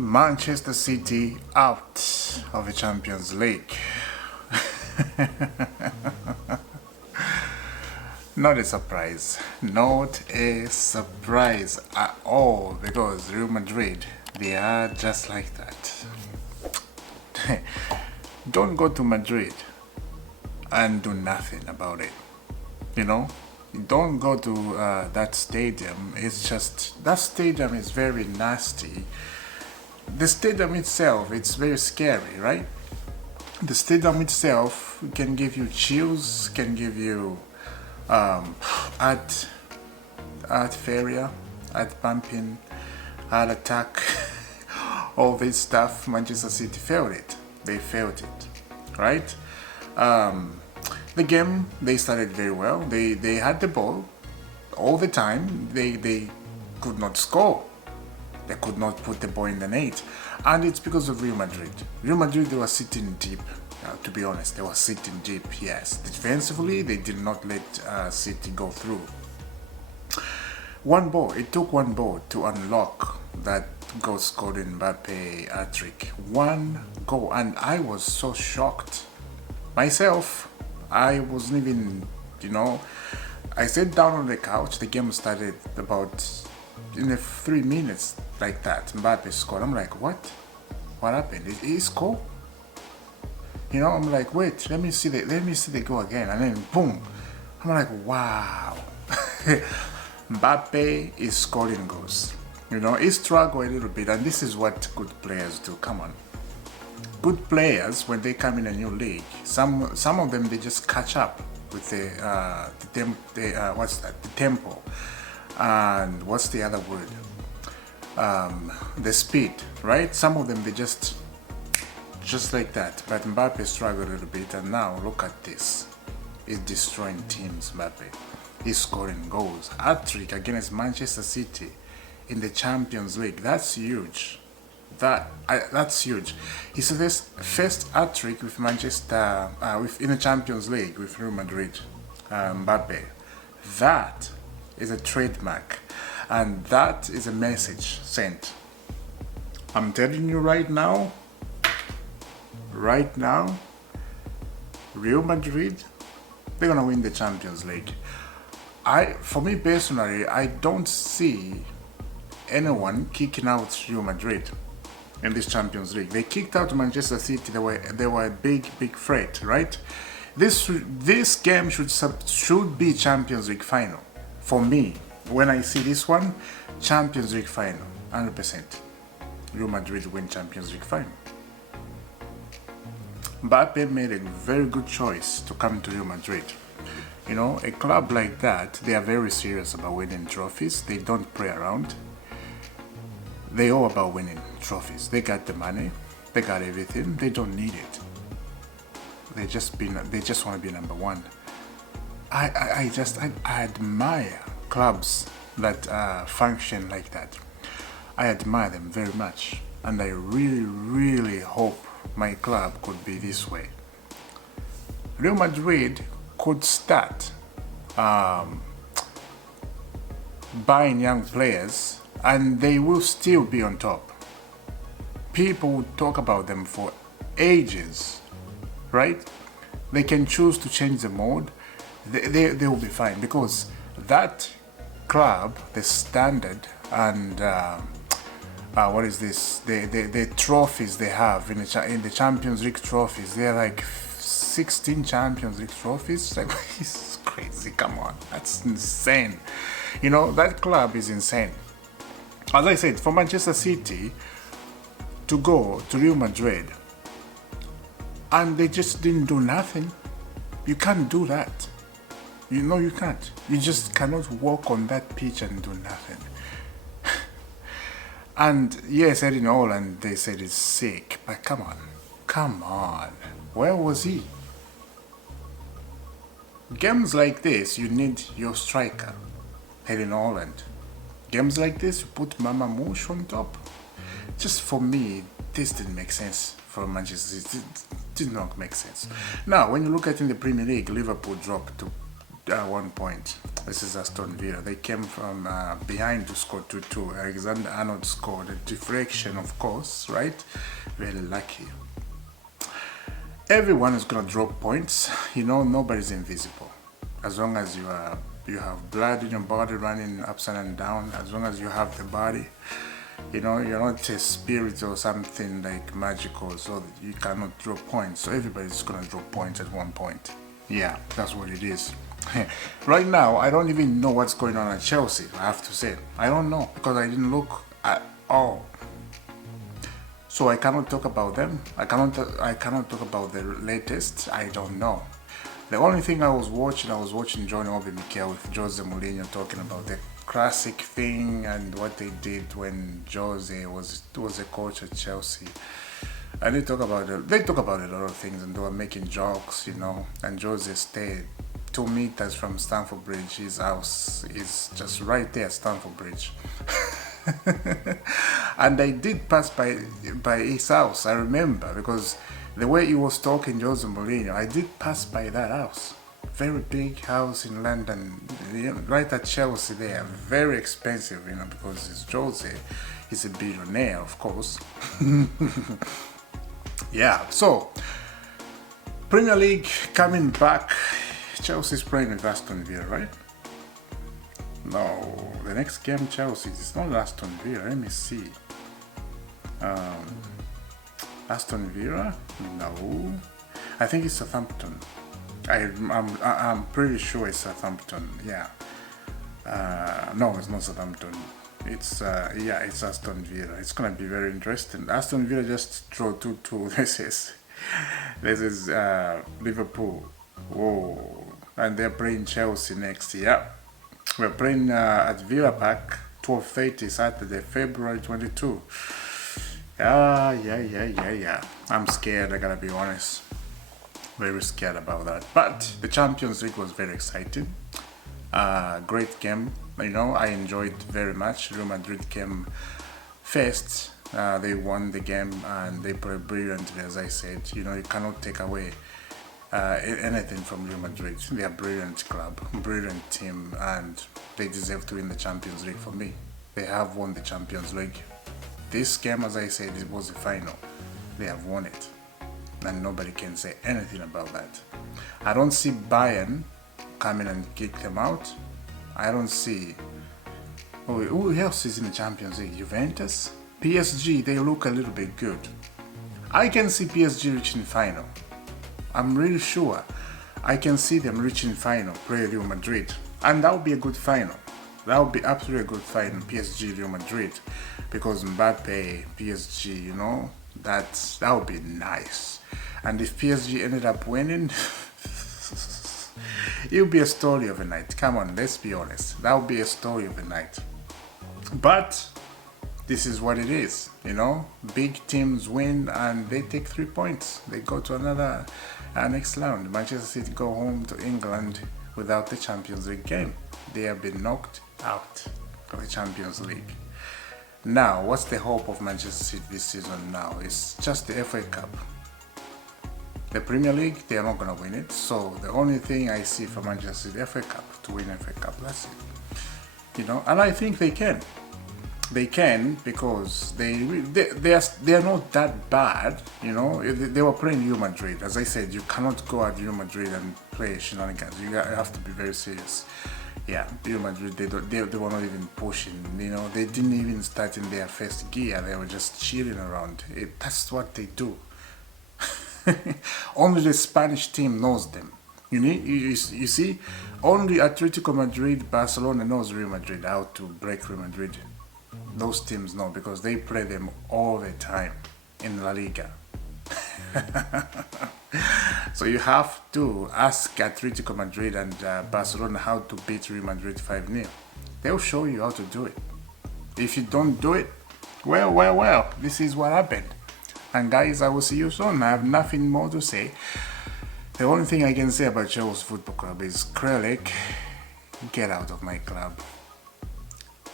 Manchester City out of the Champions League. Not a surprise. Not a surprise at all, because Real Madrid, they are just like that. Don't go to Madrid and do nothing about it. You know? Don't go to that stadium. It's just, that stadium is very nasty. The stadium itself, it's very scary, right? The stadium itself can give you chills, can give you heart failure, heart pumping, heart attack, all this stuff. Manchester City felt it. They felt it, right? The game, they started very well. They had the ball all the time. They could not score. They could not put the ball in the net. And it's because of Real Madrid. Real Madrid, they were sitting deep. To be honest, they were sitting deep, yes. Defensively, they did not let City go through. One ball, it took one ball to unlock that goal scored in Mbappe HATTRICK. One goal, and I was so shocked. Myself, I wasn't even, I sat down on the couch. The game started about in 3 minutes like that. Mbappe scored. I'm like, what? What happened? He scored? I'm like, wait, let me see the goal again, and then boom. I'm like, wow. Mbappe is scoring goals. He struggled a little bit, and this is what good players do. Come on. Good players, when they come in a new league, some of them, they just catch up with the tempo, and what's the other word? The speed, right? Some of them, they just like that. But Mbappe struggled a little bit, and now look at this. He's destroying teams. Mbappe, he's scoring goals. Hat-trick against Manchester City in the Champions League. That's huge. That's huge. It's the first hat-trick with Manchester in the Champions League with Real Madrid. Mbappe. That is a trademark, and that is a message sent. I'm telling you right now, Real Madrid, they're gonna win the Champions League. For me personally, I don't see anyone kicking out Real Madrid in this Champions League. They kicked out Manchester City. They were a big threat, right? This game should be Champions League final. For me, when I see this one, Champions League final, 100%. Real Madrid win Champions League final. Mbappe made a very good choice to come to Real Madrid. A club like that, they are very serious about winning trophies. They don't play around. They all about winning trophies. They got the money, they got everything. They don't need it. They just want to be number one. I admire clubs that function like that. I admire them very much, and I really hope my club could be this way. Real Madrid could start buying young players, and they will still be on top. People will talk about them for ages, right? They can choose to change the mode. They will be fine, because that club, the standard, and what is this? The trophies they have in the Champions League trophies, they're like 16 Champions League trophies. Like, it's crazy. Come on, that's insane. That club is insane. As I said, for Manchester City to go to Real Madrid and they just didn't do nothing, you can't do that. You can't. You just cannot walk on that pitch and do nothing. And yes, Erling Haaland, they said he's sick, but come on, where was he? Games like this, you need your striker, Erling Haaland. Games like this, you put Mama Moosh on top. Just for me, this didn't make sense for Manchester City. It did not make sense. Now, when you look at in the Premier League, Liverpool dropped to 1 point. This is Aston Villa. They came from behind to score 2-2. Alexander-Arnold scored a deflection, of course, right? Very lucky. Everyone is gonna drop points. You know, nobody's invisible. As long as you have blood in your body running upside and down, as long as you have the body, you know, you're not a spirit or something like magical, so that you cannot drop points. So everybody's gonna drop points at one point. Yeah, that's what it is. Right now, I don't even know what's going on at Chelsea, I have to say. I don't know, because I didn't look at all. So I cannot talk about them. I cannot talk about the latest. I don't know. The only thing I was watching John Obi Mikel with Jose Mourinho talking about the classic thing and what they did when Jose was a coach at Chelsea. And they talk about a lot of things, and they were making jokes, you know. And Jose stayed 2 meters from Stamford Bridge. His house is just right there, Stamford Bridge. And I did pass by his house, I remember, because the way he was talking, Jose Mourinho, I did pass by that house. Very big house in London, right at Chelsea there. Very expensive, you know, because it's Jose. He's a billionaire, of course. Yeah, so Premier League coming back. Chelsea's playing with Aston Villa, right? No, the next game Chelsea is not Aston Villa. Let me see. Aston Villa? No, I think it's Southampton. I'm pretty sure it's Southampton. Yeah. No, it's not Southampton. It's it's Aston Villa. It's gonna be very interesting. Aston Villa just drew 2-2. This is Liverpool. Whoa, and they're playing Chelsea next. Yeah, we're playing at Villa Park, 12:30 Saturday, February 22. Yeah. I'm scared. I gotta be honest. Very scared about that. But the Champions League was very exciting. Great game. You know, I enjoyed very much. Real Madrid came first. They won the game and they played brilliantly, as I said. You know, you cannot take away anything from Real Madrid. They are a brilliant club, brilliant team, and they deserve to win the Champions League for me. They have won the Champions League. This game, as I said, it was the final. They have won it, and nobody can say anything about that. I don't see Bayern coming and kick them out. I don't see. Oh, who else is in the Champions League? Juventus? PSG, they look a little bit good. I can see PSG reaching final. I'm really sure I can see them reaching final, play Real Madrid. And that would be a good final. That would be absolutely a good final, PSG Real Madrid. Because Mbappe, PSG, you know, that would be nice. And if PSG ended up winning, it would be a story of a night. Come on, let's be honest. That would be a story of a night. But this is what it is, you know. Big teams win and they take 3 points. They go to another next round. Manchester City go home to England without the Champions League game. They have been knocked out of the Champions League. Now, what's the hope of Manchester City this season now? It's just the FA Cup. The Premier League, they are not going to win it. So the only thing I see for Manchester City, FA Cup, to win FA Cup, that's it. You know, and I think they can. They can, because they are not that bad, you know. They were playing Real Madrid. As I said, you cannot go at Real Madrid and play shenanigans. You have to be very serious. Yeah, Real Madrid, they were not even pushing, you know. They didn't even start in their first gear. They were just chilling around. That's what they do. Only the Spanish team knows them. You see, only Atletico Madrid, Barcelona knows Real Madrid, how to break Real Madrid. Those teams know, because they play them all the time in La Liga. So you have to ask Atletico Madrid and Barcelona how to beat Real Madrid 5-0. They'll show you how to do it. If you don't do it, well, this is what happened. And guys, I will see you soon. I have nothing more to say. The only thing I can say about Chelsea Football Club is, Kralik, get out of my club.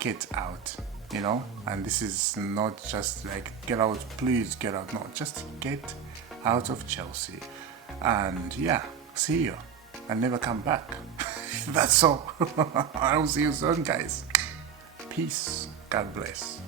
Get out. You know, and this is not just like, get out, please get out. No, just get out of Chelsea. And yeah, see you. and never come back. That's all. I'll see you soon, guys. Peace. God bless.